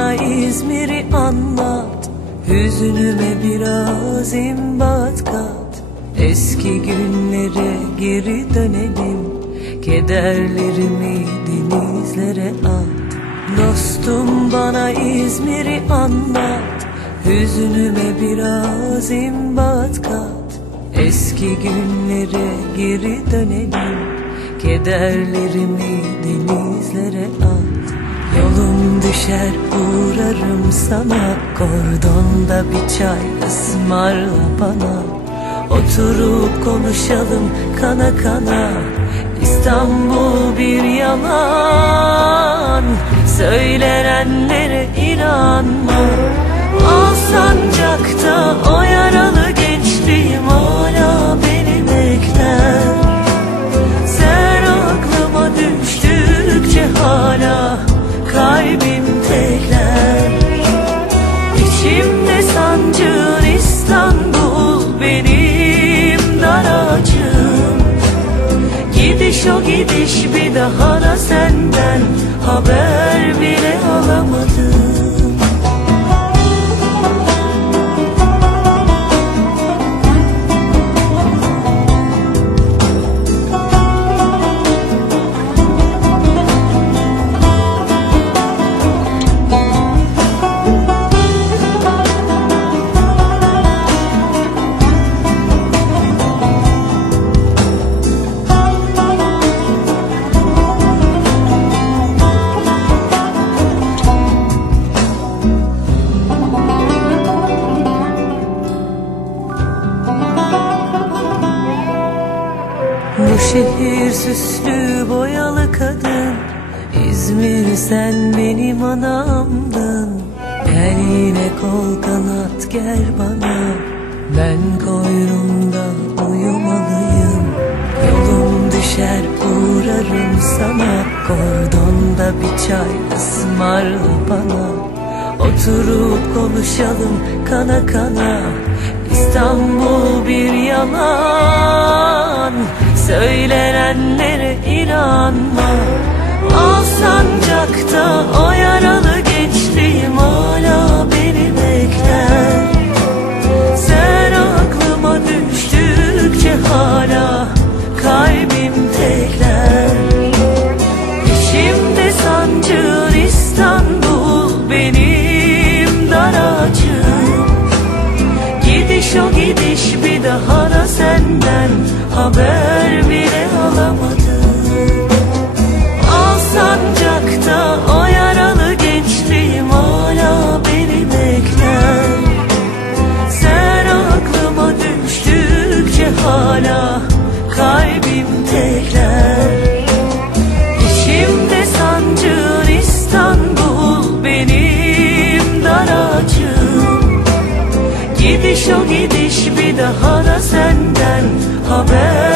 Bana İzmir'i anlat. Hüznüme biraz imbat kat. Eski günlere geri dönelim. Kederlerimi denizlere at. Dostum bana İzmir'i anlat. Hüznüme biraz imbat kat. Eski günlere geri dönelim. Kederlerimi Düşer uğrarım sana Kordonda bir çay ısmarla bana. Oturup konuşalım kana kana İstanbul bir yalan. Söylenenlere inanma Alsancak'ta o yaralı gençliğim hala beni O gidiş bir daha da senden haber bile alamadım Bu şehir süslü boyalı kadın. İzmir sen benim anamdın. Gel yine kol kanat gel bana. Ben koynunda uyumalıyım. Yolum düşer uğrarım sana. Kordonda bir çay ısmarla bana. Oturup konuşalım kana kana. İstanbul bir yalan Söylenenlere inanma. Alsancak'ta o yaralı gençliğim hala beni bekler Sen aklıma düştükçe hala kalbim tekler. İçimde sancın İstanbul benim daracım Gidiş o gidiş bir daha da senden haber senden haber.